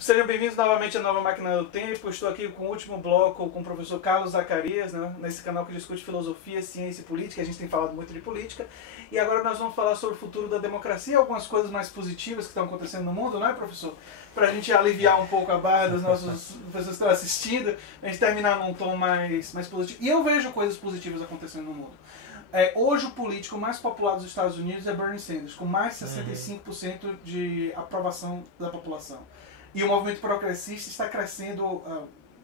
Sejam bem-vindos novamente à Nova Máquina do Tempo. Estou aqui com o último bloco com o professor Carlos Zacarias, né, nesse canal que discute filosofia, ciência e política. A gente tem falado muito de política. E agora nós vamos falar sobre o futuro da democracia, algumas coisas mais positivas que estão acontecendo no mundo, não é, professor? Para a gente aliviar um pouco a barra dos nossos professores que estão assistindo, a gente terminar num tom mais positivo. E eu vejo coisas positivas acontecendo no mundo. Hoje o político mais popular dos Estados Unidos é Bernie Sanders, com mais de 65% de aprovação da população. E o movimento progressista está crescendo a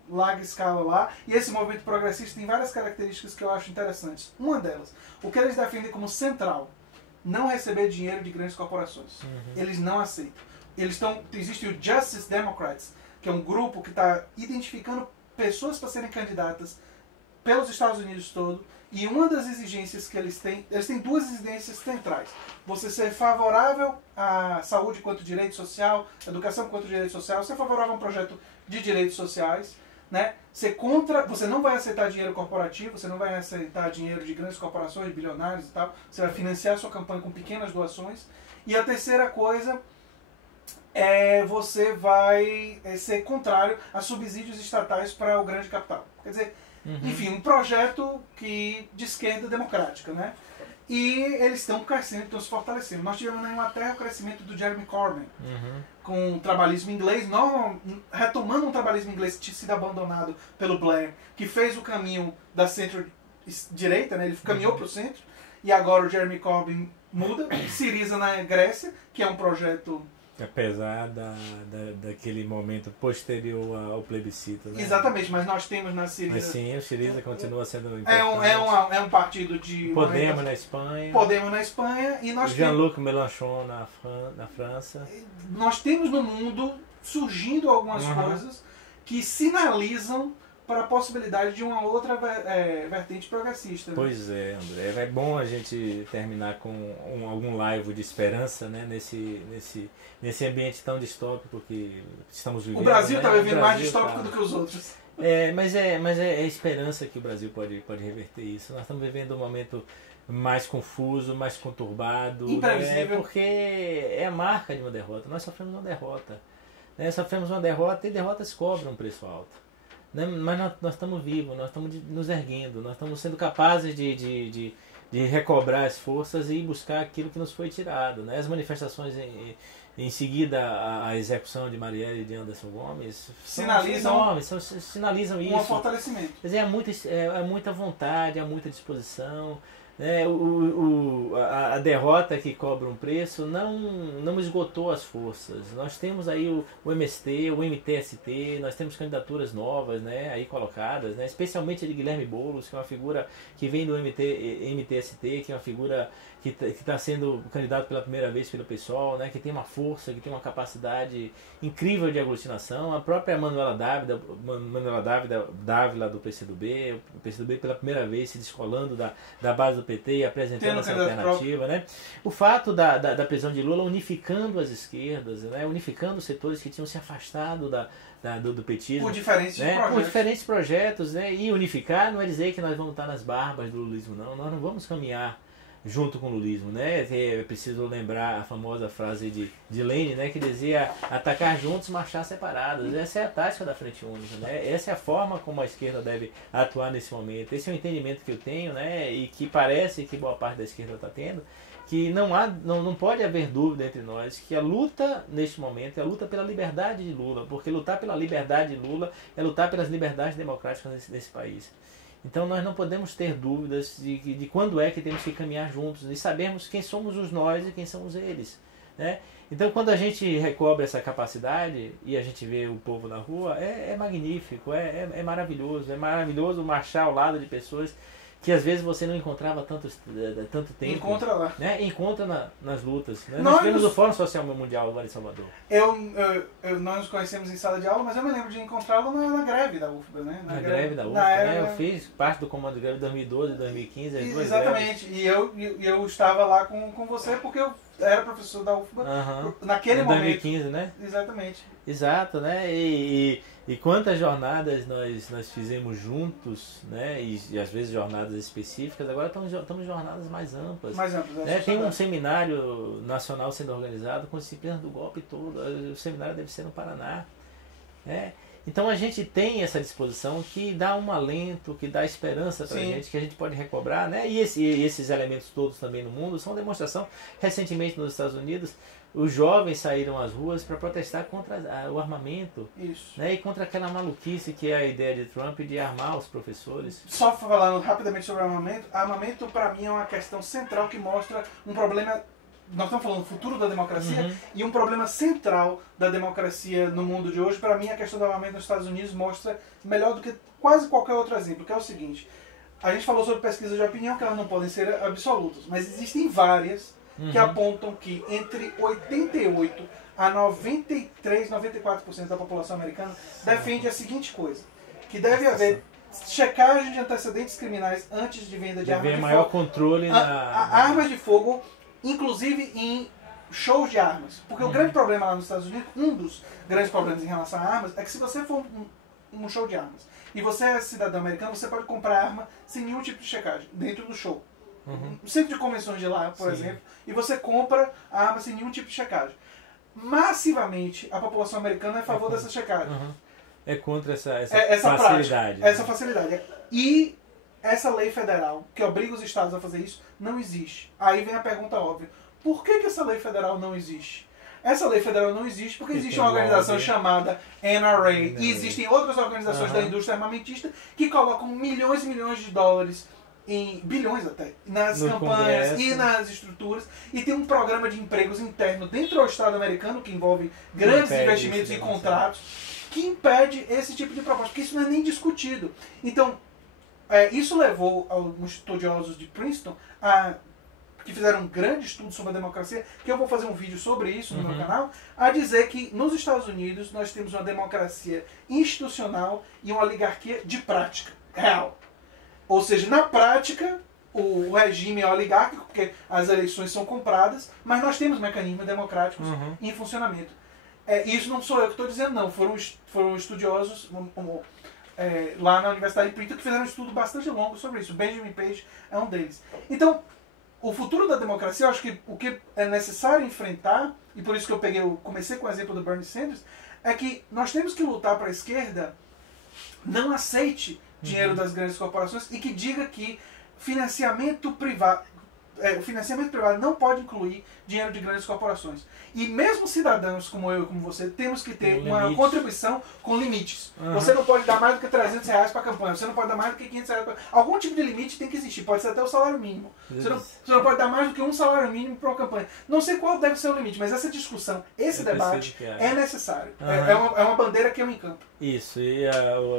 larga escala lá. E esse movimento progressista tem várias características que eu acho interessantes. Uma delas, o que eles defendem como central, não receber dinheiro de grandes corporações. Eles não aceitam. Existe o Justice Democrats, que é um grupo que está identificando pessoas para serem candidatas pelos Estados Unidos todo. E uma das exigências que eles têm duas exigências centrais. Você ser favorável à saúde quanto direito social, educação quanto direito social, ser favorável a um projeto de direitos sociais, né? Você não vai aceitar dinheiro corporativo, você não vai aceitar dinheiro de grandes corporações, bilionários e tal, você vai financiar a sua campanha com pequenas doações. E a terceira coisa você vai ser contrário a subsídios estatais para o grande capital. Quer dizer, enfim, um projeto de esquerda democrática, né? E eles estão crescendo, estão se fortalecendo. Nós tivemos na Inglaterra o crescimento do Jeremy Corbyn, com o trabalhismo inglês, retomando um trabalhismo inglês que tinha sido abandonado pelo Blair, que fez o caminho da centro-direita, né? Ele caminhou para o centro, e agora o Jeremy Corbyn muda. Syriza na Grécia, que é um projeto... Apesar daquele momento posterior ao plebiscito, né? Exatamente, mas nós temos na Syriza... Mas sim, o Syriza continua sendo importante. É um partido de... Podemos na Espanha. Podemos na Espanha e nós Jean-Luc Mélenchon na França. Nós temos no mundo surgindo algumas coisas que sinalizam para a possibilidade de uma outra vertente progressista. Né? Pois é, André. É bom a gente terminar com algum laivo de esperança, né? Nesse ambiente tão distópico que estamos vivendo. O Brasil está, né? Vivendo mais distópico do que os outros. Mas é a esperança que o Brasil pode reverter isso. Nós estamos vivendo um momento mais confuso, mais conturbado. Imprevisível. Porque é a marca de uma derrota. Nós sofremos uma derrota. Né? Sofremos uma derrota e derrotas cobram um preço alto. Mas nós estamos vivos, nós estamos nos erguendo, nós estamos sendo capazes de recobrar as forças e buscar aquilo que nos foi tirado. Né? As manifestações em seguida à execução de Marielle e de Anderson Gomes sinalizam isso. Um fortalecimento. Quer dizer, é muita vontade, há muita disposição. Né? A derrota que cobra um preço não esgotou as forças. Nós temos aí o MST, o MTST, nós temos candidaturas novas, né, aí colocadas, né, especialmente a de Guilherme Boulos, que é uma figura que vem do MTST, que é uma figura que está sendo candidato pela primeira vez pelo PSOL, né, que tem uma força, que tem uma capacidade incrível de aglutinação. A própria Manuela Dávila do PCdoB, o PCdoB pela primeira vez se descolando da base do PT e apresentando essa alternativa. Né? O fato da prisão de Lula unificando as esquerdas, né, unificando os setores que tinham se afastado do petismo. Por diferentes projetos. Né? E unificar não é dizer que nós vamos estar nas barbas do lulismo, não. Nós não vamos caminhar junto com o lulismo, né? É preciso lembrar a famosa frase de Lenin, né? Que dizia atacar juntos, marchar separados. Essa é a tática da Frente Única, né? Essa é a forma como a esquerda deve atuar nesse momento. Esse é o entendimento que eu tenho, né? E que parece que boa parte da esquerda está tendo, que não pode haver dúvida entre nós que a luta neste momento é a luta pela liberdade de Lula, porque lutar pela liberdade de Lula é lutar pelas liberdades democráticas nesse país. Então nós não podemos ter dúvidas de quando é que temos que caminhar juntos e sabermos quem somos os nós e quem somos eles. Né? Então quando a gente recobre essa capacidade e a gente vê o povo na rua, é magnífico, é maravilhoso marchar ao lado de pessoas que às vezes você não encontrava tanto tempo. Encontra lá. Né? Encontra nas lutas. Né? Nós tivemos o Fórum Social Mundial agora em Salvador. Nós nos conhecemos em sala de aula, mas eu me lembro de encontrá-lo na greve da UFBA. Né? Na greve da UFBA, né? Eu fiz parte do comando de greve de 2012 e 2015. Exatamente. E eu estava lá com você porque eu era professor da UFBA naquele momento. Em 2015, né? Exatamente. Exato, né? E quantas jornadas nós fizemos juntos, né? E às vezes jornadas específicas, agora estamos jornadas mais amplas. Né? Tem um seminário nacional sendo organizado com disciplinas do golpe todo. O seminário deve ser no Paraná. Então a gente tem essa disposição que dá um alento, que dá esperança para a Sim. gente, que a gente pode recobrar, né? E esses elementos todos também no mundo são demonstração. Recentemente nos Estados Unidos, os jovens saíram às ruas para protestar contra o armamento. Isso. Né? E contra aquela maluquice que é a ideia de Trump de armar os professores. Só falando rapidamente sobre armamento para mim é uma questão central que mostra um problema. Nós estamos falando do futuro da democracia e um problema central da democracia no mundo de hoje. Para mim, a questão do armamento nos Estados Unidos mostra melhor do que quase qualquer outro exemplo, que é o seguinte. A gente falou sobre pesquisas de opinião, que elas não podem ser absolutas, mas existem várias que apontam que entre 88 a 93, 94% da população americana defende a seguinte coisa, que deve haver checagem de antecedentes criminais antes de venda de armas de fogo. maior controle armas de fogo, inclusive em shows de armas. Porque o grande problema lá nos Estados Unidos, um dos grandes problemas em relação a armas, é que se você for um show de armas e você é cidadão americano, você pode comprar arma sem nenhum tipo de checagem dentro do show. No centro de convenções de lá, por exemplo, e você compra a arma sem nenhum tipo de checagem. Massivamente, a população americana é a favor dessa checagem. É contra essa facilidade. Prática, essa facilidade. E essa lei federal, que obriga os estados a fazer isso, não existe. Aí vem a pergunta óbvia. Por que essa lei federal não existe? Essa lei federal não existe porque existe uma organização chamada NRA e existem outras organizações da indústria armamentista que colocam milhões e milhões de dólares, em bilhões até, nas campanhas Congresso. E nas estruturas, e tem um programa de empregos interno dentro do Estado americano que envolve grandes investimentos e contratos que impede esse tipo de proposta, porque isso não é nem discutido. Então, isso levou alguns estudiosos de Princeton que fizeram um grande estudo sobre a democracia, que eu vou fazer um vídeo sobre isso no meu canal, a dizer que nos Estados Unidos nós temos uma democracia institucional e uma oligarquia de prática, real. Ou seja, na prática, o regime é oligárquico, porque as eleições são compradas, mas nós temos mecanismos democráticos em funcionamento. Isso não sou eu que estou dizendo, não. Foram estudiosos lá na Universidade de Princeton que fizeram um estudo bastante longo sobre isso. Benjamin Page é um deles. Então, o futuro da democracia, eu acho que o que é necessário enfrentar, e por isso que eu comecei com o exemplo do Bernie Sanders, é que nós temos que lutar para a esquerda não aceite dinheiro das grandes corporações e que diga que financiamento privado, o financiamento privado não pode incluir dinheiro de grandes corporações. E mesmo cidadãos como eu e como você, temos que ter uma contribuição com limites. Você não pode dar mais do que R$300 para a campanha, você não pode dar mais do que R$500 para... Algum tipo de limite tem que existir, pode ser até o salário mínimo. Você não pode dar mais do que um salário mínimo para uma campanha. Não sei qual deve ser o limite, mas essa discussão, esse debate é necessário. É uma bandeira que eu encampo. Isso, e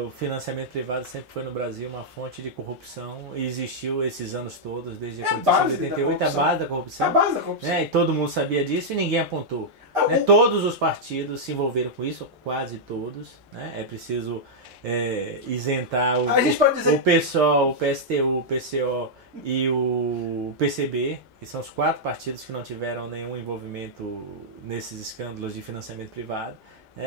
o financiamento privado sempre foi no Brasil uma fonte de corrupção e existiu esses anos todos, desde a Constituição de 88, a base da corrupção. A base da corrupção. E todo mundo sabia disso e ninguém apontou. Todos os partidos se envolveram com isso, quase todos. É preciso isentar o PSOL, o PSTU, o PCO e o PCB, que são os 4 partidos que não tiveram nenhum envolvimento nesses escândalos de financiamento privado.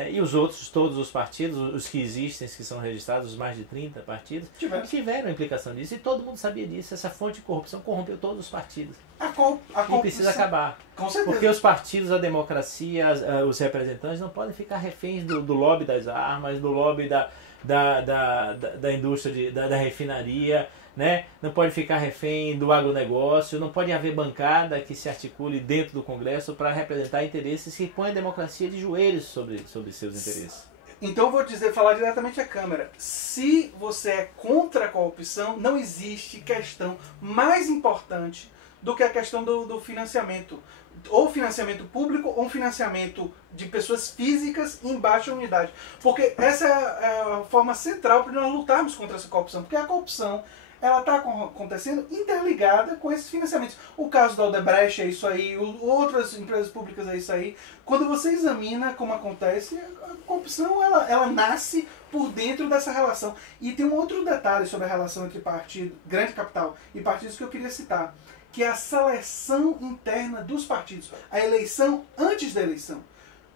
E os outros, todos os partidos, os que existem, que são registrados, os mais de 30 partidos, tiveram implicação disso. E todo mundo sabia disso. Essa fonte de corrupção corrompeu todos os partidos. E precisa acabar. Com certeza. Porque os partidos, a democracia, os representantes não podem ficar reféns do lobby das armas, do lobby da indústria, da refinaria, né? Não pode ficar refém do agronegócio, não pode haver bancada que se articule dentro do Congresso para representar interesses que põem a democracia de joelhos sobre seus interesses. Então eu vou falar diretamente à Câmara. Se você é contra a corrupção, não existe questão mais importante do que a questão do financiamento. Ou financiamento público ou um financiamento de pessoas físicas em baixa unidade. Porque essa é a forma central para nós lutarmos contra essa corrupção. Porque a corrupção ela está acontecendo interligada com esses financiamentos. O caso da Odebrecht é isso aí, outras empresas públicas é isso aí. Quando você examina como acontece, a corrupção ela nasce por dentro dessa relação. E tem um outro detalhe sobre a relação entre grande capital e partidos que eu queria citar, que é a seleção interna dos partidos, a eleição antes da eleição.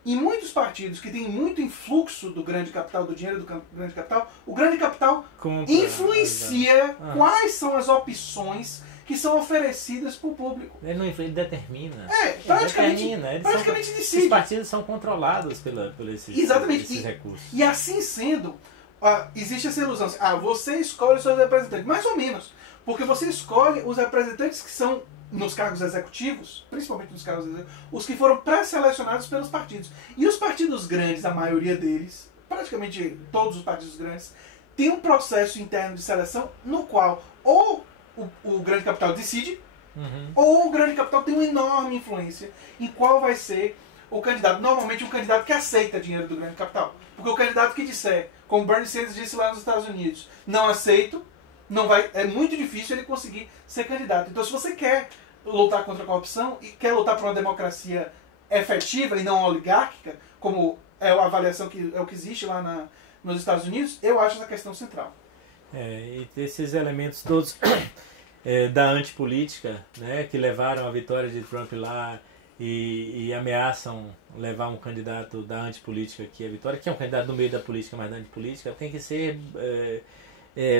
Em muitos partidos que têm muito influxo do grande capital, do dinheiro do grande capital, o grande capital influencia quais são as opções que são oferecidas para o público. Ele determina. Praticamente decide. Os partidos são controlados por esses recursos. E assim sendo, existe essa ilusão. Você escolhe os seus representantes. Mais ou menos. Porque você escolhe os representantes que são nos cargos executivos, principalmente nos cargos executivos, os que foram pré-selecionados pelos partidos. E os partidos grandes, a maioria deles, praticamente todos os partidos grandes, tem um processo interno de seleção no qual ou o grande capital decide, ou o grande capital tem uma enorme influência em qual vai ser o candidato. Normalmente um candidato que aceita dinheiro do grande capital. Porque o candidato que disser, como Bernie Sanders disse lá nos Estados Unidos, não aceito, é muito difícil ele conseguir ser candidato. Então se você quer lutar contra a corrupção e quer lutar por uma democracia efetiva e não oligárquica, como é a avaliação que é o que existe lá nos Estados Unidos, eu acho essa questão central. E esses elementos todos da antipolítica, né, que levaram a vitória de Trump lá e ameaçam levar um candidato da antipolítica aqui à vitória, que é um candidato no meio da política, mas da antipolítica, tem que ser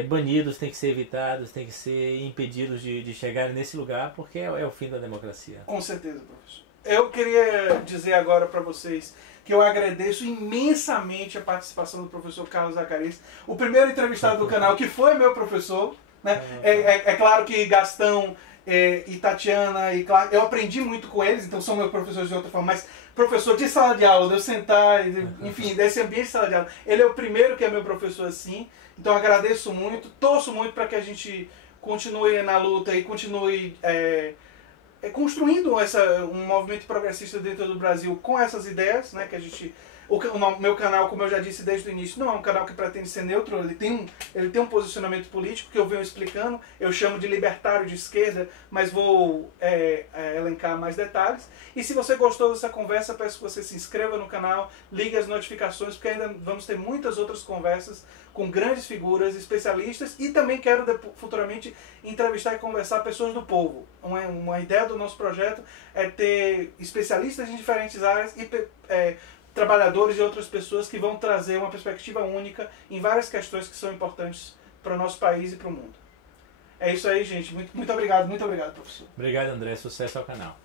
banidos, tem que ser evitados, tem que ser impedidos de chegarem nesse lugar, porque é o fim da democracia. Com certeza, professor. Eu queria dizer agora para vocês que eu agradeço imensamente a participação do professor Carlos Zacarias, o primeiro entrevistado do canal, que foi meu professor. Né? É claro que Gastão e Tatiana, eu aprendi muito com eles, então são meus professores de outra forma, mas professor de sala de aula, de eu sentar, enfim, desse ambiente de sala de aula, ele é o primeiro que é meu professor assim, então agradeço muito, torço muito para que a gente continue na luta e continue construindo um movimento progressista dentro do Brasil com essas ideias, né, que a gente... O meu canal, como eu já disse desde o início, não é um canal que pretende ser neutro, ele tem um posicionamento político que eu venho explicando, eu chamo de libertário de esquerda, mas vou elencar mais detalhes. E se você gostou dessa conversa, peço que você se inscreva no canal, ligue as notificações, porque ainda vamos ter muitas outras conversas com grandes figuras, especialistas, e também quero futuramente entrevistar e conversar pessoas do povo. Uma ideia do nosso projeto é ter especialistas em diferentes áreas e trabalhadores e outras pessoas que vão trazer uma perspectiva única em várias questões que são importantes para o nosso país e para o mundo. É isso aí, gente. Muito obrigado, professor. Obrigado, André. Sucesso ao canal.